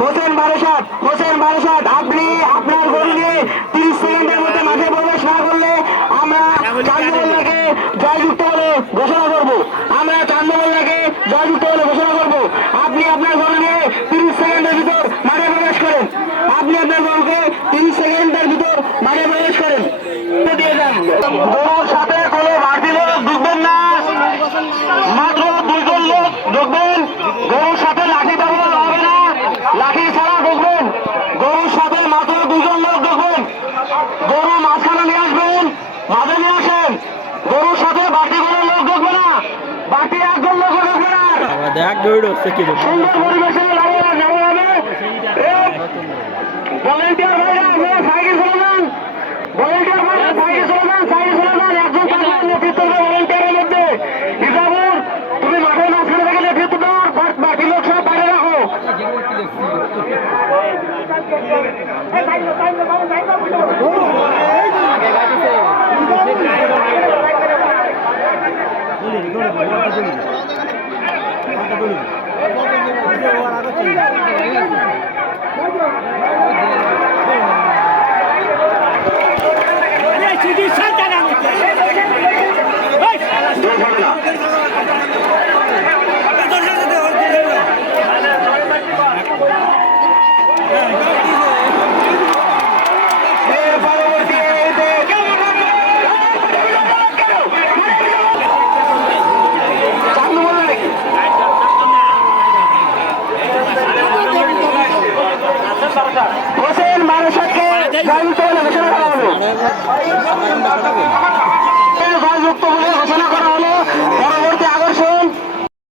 হোসেন বারাসাত আপনি আপনার গরু নিয়ে 30 সেকেন্ডের মধ্যে মাঠে প্রবেশ না করলে আমরা চান্দমোল্লাকে জয়যুক্ত বলে ঘোষণা করব। আপনি আপনার গরু নিয়ে 30 সেকেন্ডের ভিতর মাঠে প্রবেশ করেন। দিয়ে যান। গরুর সাথে কোনো বাড়তি লোক ঢুকবেন না, মাত্র 2 জন লোক ঢুকবেন। গরুর সাথে লাঠি ব্যবহার হবে না, লাঠি ছাড়া ঢুকবেন। গরুর সাথে মাত্র 2 জন লোক ঢুকবেন। গরু মাঝখানে নিয়ে আসবেন, মাঝে নিয়ে আসেন। গরুর সাথে বাড়তি কোনো লোক ঢুকবে না, বাকি 1 জন লোক ঢুকবে না। সুন্দর পরিবেশে যাওয়া হবে। ভলেন্টিয়ার ভাইরা আপনারা সাইকেল চলান, ভলেন্টিয়ার ভাইরা সাইকেল চলান, একজন থাকবেন নেতৃত্ব ভলেন্টিয়ারের মধ্যে। ইজাবুর তুমি মাঠের মাঝখানে থেকে নেতৃত্ব দাও, বাকি লোক সব বাইরে রাখো। হোসেন বারাসাতকে জয়যুক্ত বলে ঘোষণা করা হলো।